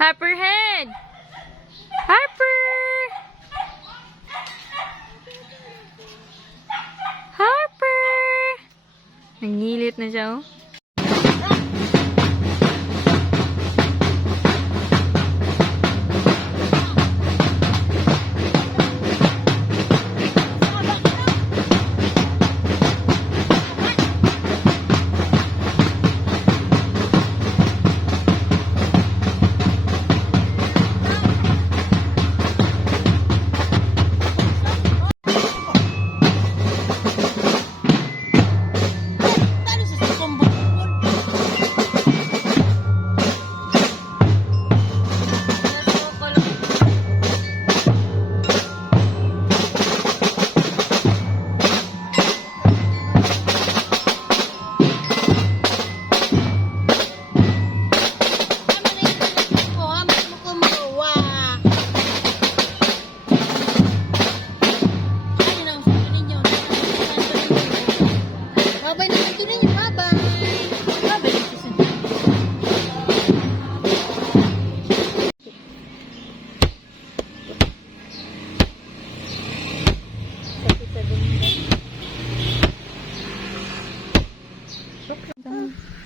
Harper head! Harper! Harper! Nangilit na siya, oh.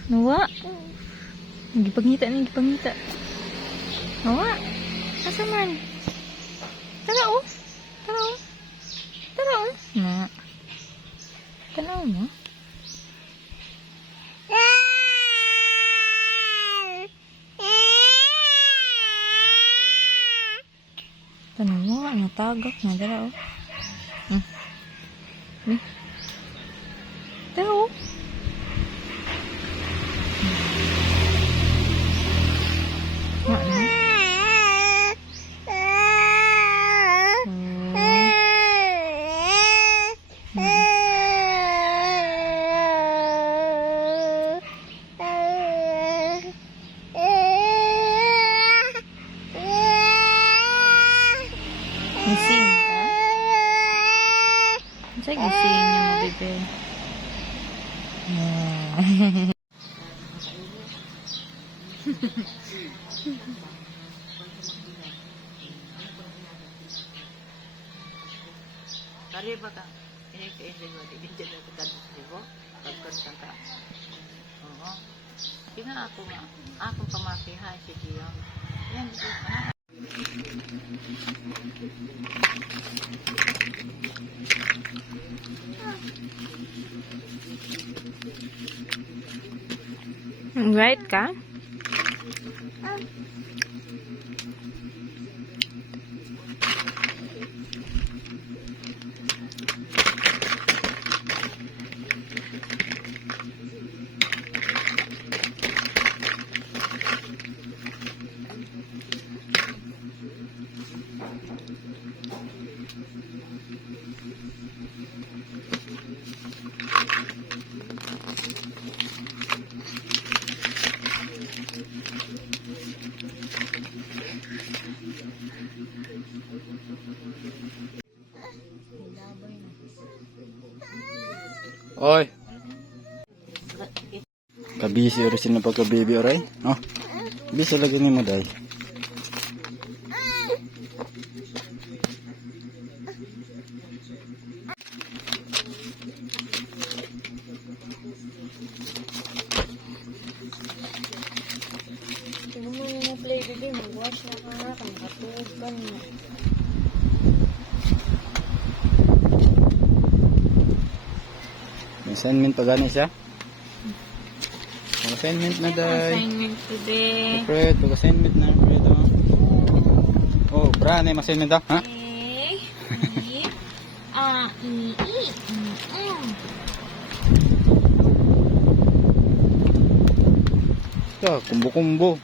Nawa. Gipangita ni gipangita. Nawa. Asa man? Tara oh. Tara oh. Tara oh. Na. Tanaw mo. Tanaw mo, natagak na dara oh. Tara oh. Gising ka? Saan gising niyo mo, bebe? Kari ba ka? Ini ka-enjoy mo. Di-enjoy mo ka di ko? Pagkastan ka. Oo. Hindi nga ako nga. Akong pamakihan si Giyong. Yan, di ko. Right ka? Oy. Kabisi rin sila pagka-baby, oray? Oh. Bisa lagi ni mo, day. Play video, mag-watch na ka, katugan mo. May assignment pa gani siya? Assignment na, day. Assignment today. Fred, pag-assignment na, Fred, oh. Oh, bra, na yung assignment, ha? Ha? Kumbo-kumbo.